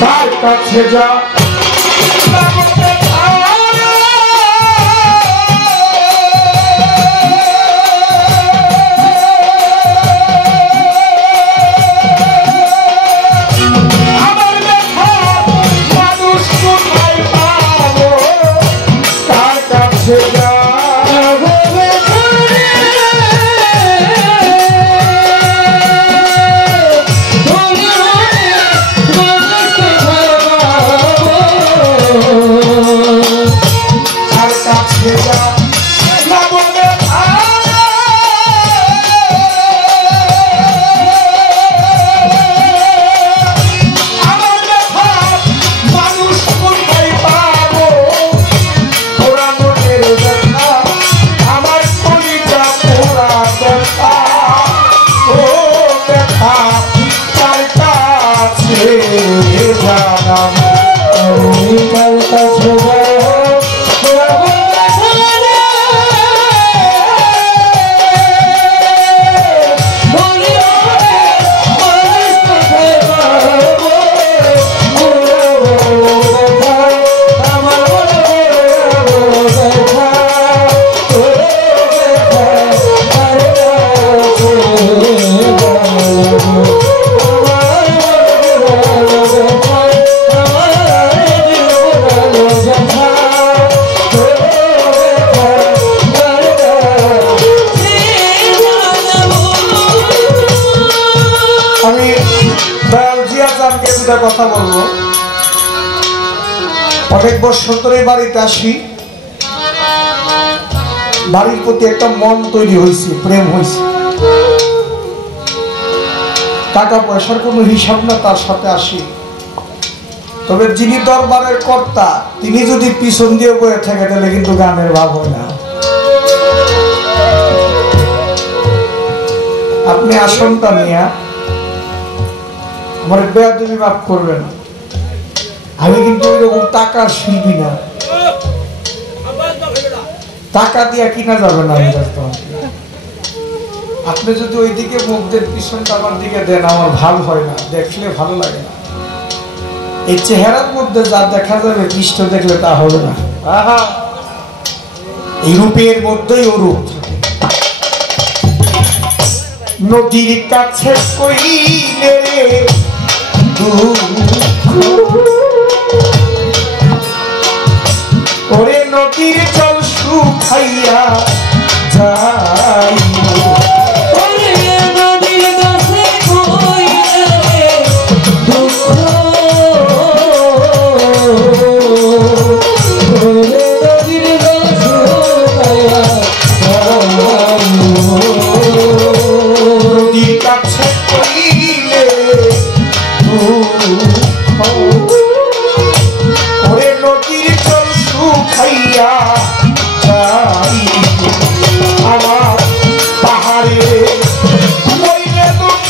তার কাছে যা কথা বলবো। অনেক বছর ধরে বাড়িতে আসি, বাড়ির প্রতি একটা মন তৈরি হয়েছে, প্রেম হয়েছে। টাকা পয়সার কোনো হিসাব না, তার সাথে আসি। তবে যিনি দরবারের কর্তা, তিনি যদি পিছন দিয়ে বয়ে থাকে তাহলে কিন্তু গানের ভাব হয় না। আপনি আসনটা নিয়ে আমার বেয়াদবি মাফ করবেন, আমি কিন্তু ওইরকম টাকার শিল্পী না, টাকা দিয়া কিনা যাবে না। আপনি যদি ওইদিকে মুখ দেন, পিছনটা আমার দিকে দেন, আমার ভালো হয় না, দেখলে ভালো লাগে না। এই চেহারার মধ্যে যা দেখা যাবে, পৃষ্ঠ দেখলে তা হবে না। এই রূপের মধ্যেই ও রূপ থাকে। নদীর কাছে কইলে ওরে নদীর জল শুকাইয়া যাই, নদীর কাছে কইলে ওরে নদীর জল শুকাইয়া যাই, আমার পাহাড়ে কইলে দুঃখ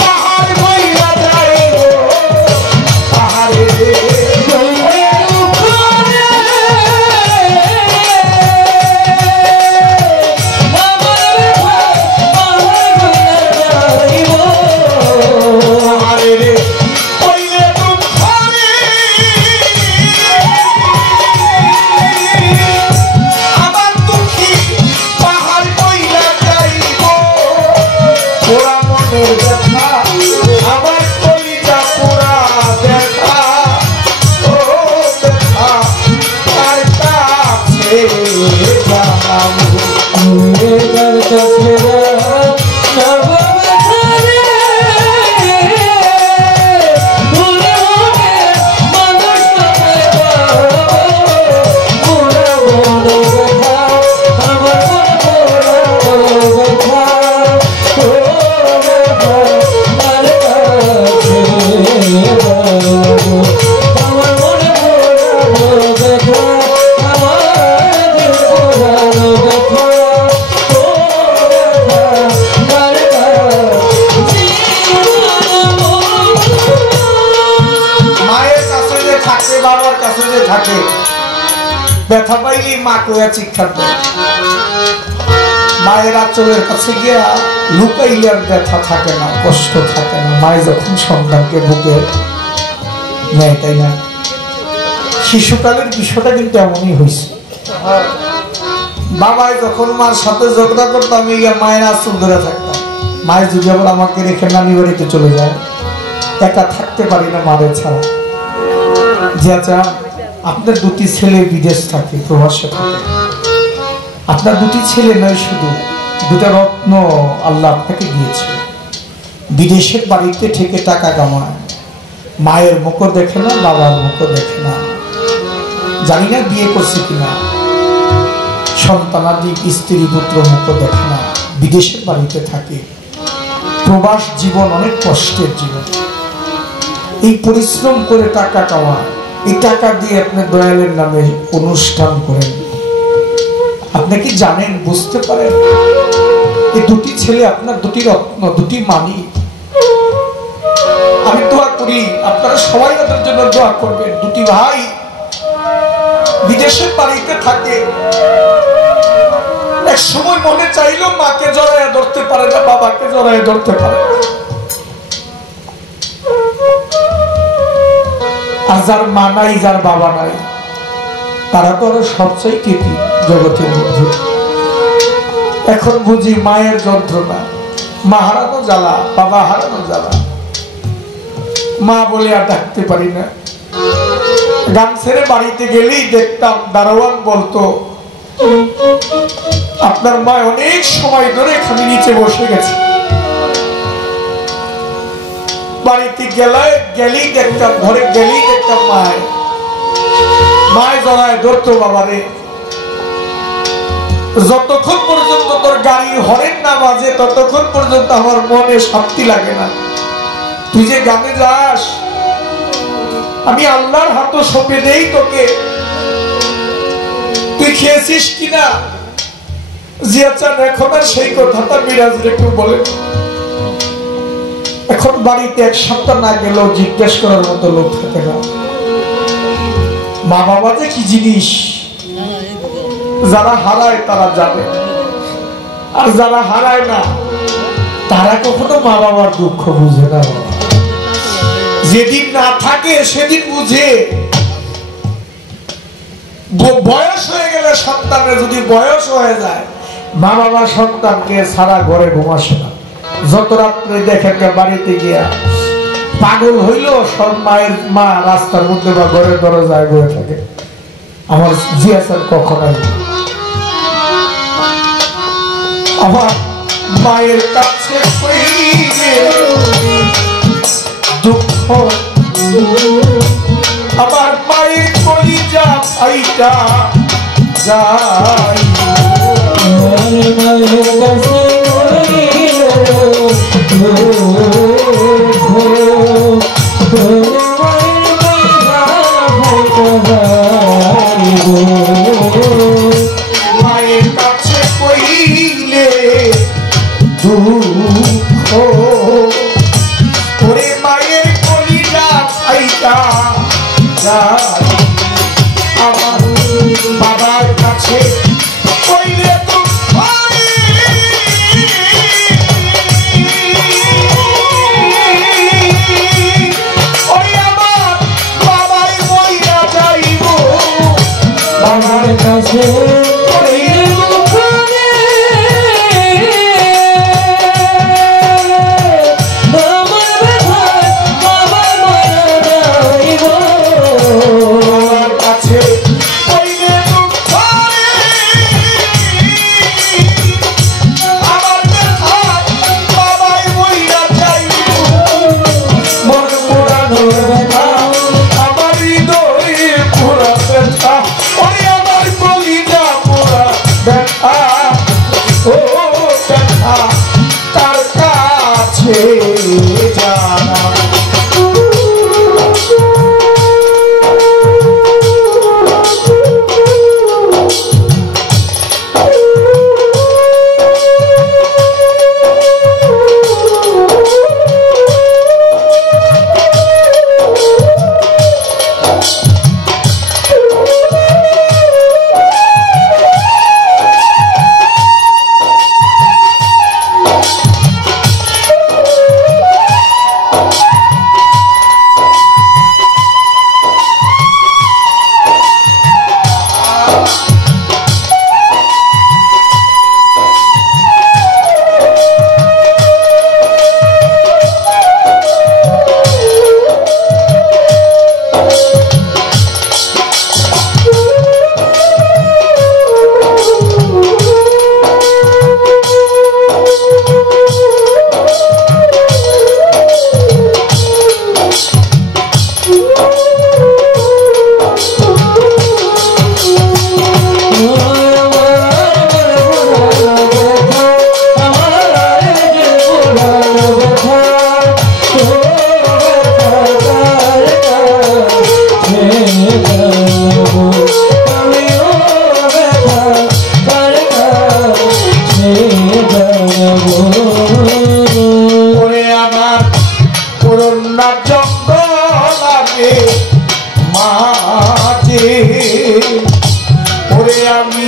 পাহাড় কইলা যায়, পাহাড়ে খাইলেই মা কইয়া চিৎকার দেয়। মায়ের আঁচলের কাছে গিয়া লুকাইলে আর ব্যথা থাকে না, কষ্ট থাকে না। মায়ে যখন সন্তানকে বুকে নেয়, তাই না? শিশুকালের বিষয়টা কিন্তু এমনই হয়েছে। বাবাই যখন মার সাথে ঝগড়া করতাম, মায়ের আঁচল ধরে থাকতাম। মায়ের যদি আবার আমাকে রেখে নানি বাড়িতে চলে যায়, একা থাকতে পারি না মায়ের ছাড়া। যে আচ্ছা, আপনার দুটি ছেলে বিদেশ থাকে, প্রবাসে থাকে। আপনার দুটি ছেলে নয়, শুধু দুটা রত্ন আল্লাহ আপনাকে দিয়েছে। বিদেশের বাড়িতে থেকে টাকা কামায়, মায়ের মুখও দেখে না, বাবার মুখও দেখে না। জানি না বিয়ে করছে কিনা, সন্তানাদি স্ত্রী পুত্র মুখও দেখে না, বিদেশের বাড়িতে থাকে। প্রবাস জীবন অনেক কষ্টের জীবন। এই পরিশ্রম করে টাকা কামায়, এই টাকা দিয়ে আপনি দয়ালের নামে অনুষ্ঠান করেন। আপনি কি জানেন, বুঝতে পারেন, এই দুটি ছেলে আপনার দুটি রত্ন, দুটি মানি। আমি দোয়া করি আপনারা সবাই ওদের জন্য দোয়া করবেন। দুটি ভাই বিদেশের বাড়িতে থাকে, এক সময় মনে চাইলেও মাকে জড়াইয়া ধরতে পারে না, বাবাকে জড়াইয়া ধরতে পারে না। আর যার মা নাই, যার বাবা নাই, তারা তো সবচেয়ে কৃতি জগতের মধ্যে। এখন বুঝি মায়ের যন্ত্রণা, মা হারানো জ্বালা, বাবা হারানো জ্বালা। মা বলে আর ডাকতে পারি না। গান ছেড়ে বাড়িতে গেলেই দেখতাম দারোয়ান বলতো, আপনার মা অনেক সময় ধরে এখানে নিচে বসে গেছে। বাড়িতে গেলেই দেখতাম, ঘরে গেলেই দেখতাম মায় জড়ায় ধরতো বাবারে। যতক্ষণ পর্যন্ত তোর গাড়ির হরেন না বাজে, ততক্ষণ পর্যন্ত আমার মনে শান্তি লাগে না। তুই যে গ্রামে যাস, আমি আল্লাহর হাত সঁপে দেই তোকে, তুই খেয়েছিস কিনা। জিয়া চান এখন আর সেই কথাটা মিরাজের একটু বলে। এখন বাড়িতে এক সপ্তাহ না গেলেও জিজ্ঞেস করার মতো লোক থাকে না। মা বাবা যে কি জিনিস, যারা হারায় তারা জানে, আর যারা হারায় না তারা কখনো মা বাবার দুঃখ বুঝে না। যেদিন না থাকে সেদিন বুঝে। বয়স হয়ে গেলে সন্তানের যদি বয়স হয়ে যায়, মা বাবা সন্তানকে সারা ঘরে ঘুমাসে না। যত রাত্রে দেখে বাড়িতে গিয়া পাগল হইল, সব মায়ের মা রাস্তার মধ্যে বা ঘরের দরজায় বয়ে থাকে। আমার জিয়াসার কখনোই আমার মায়ের কাছে দুঃখ, আমার মায়ের কলিজা ফাইটা যাই। মায়ের কাছে কইলে দুঃখ, ওরে মায়ের কলিজা ফাইটা যাই। আমার বাবার কাছে কইলে তার কাছে জানা।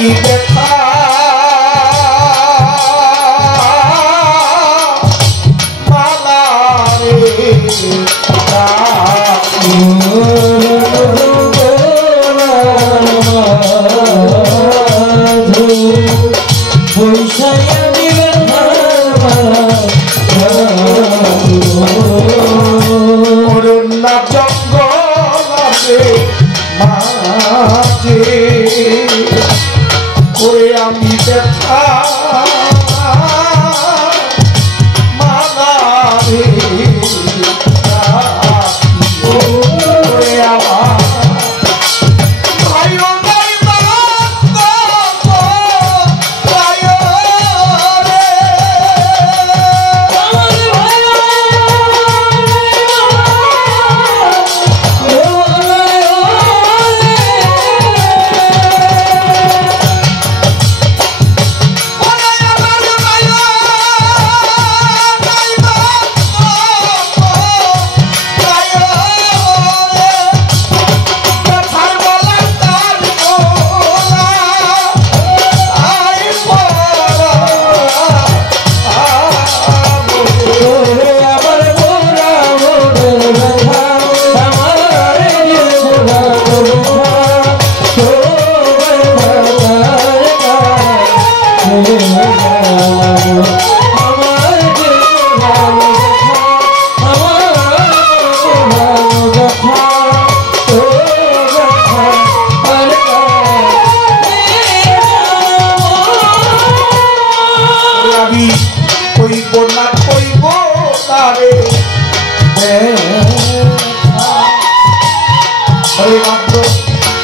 আমি দেখা মালা রে অরণ্য জঙ্গল আছে মাঝে করে আমি দেখা মালা রে করে আমার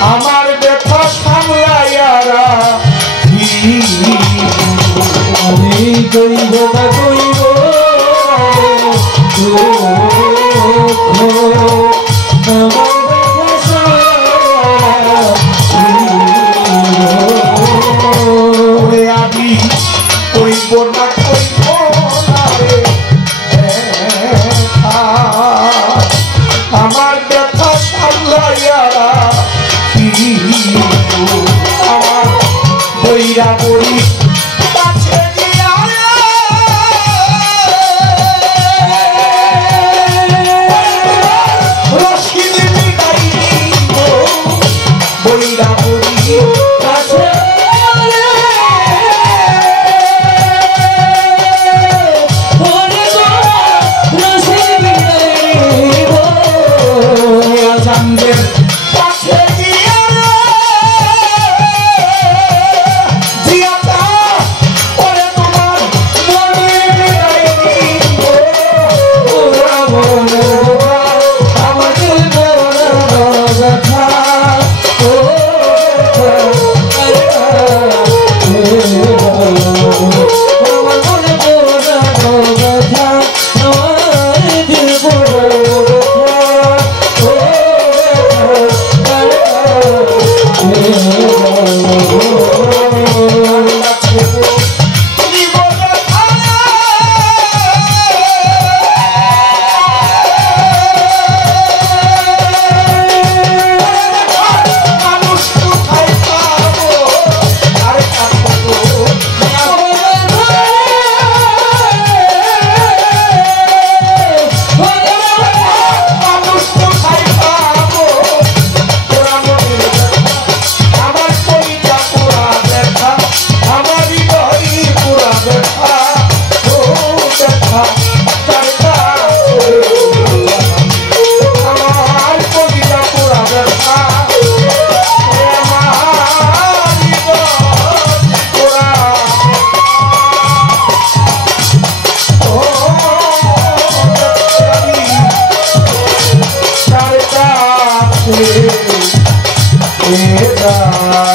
আমার ব্যথা সামলাইয়ারা আমি কইব না কইব আমি কইব না কইব না রে আমার ব্যথা সামলাইয়ারা আমার বইরা বড়ি কাছে দিয়া রশিদ বিদায় দিব বইরা বড়ি কাছে Yeah.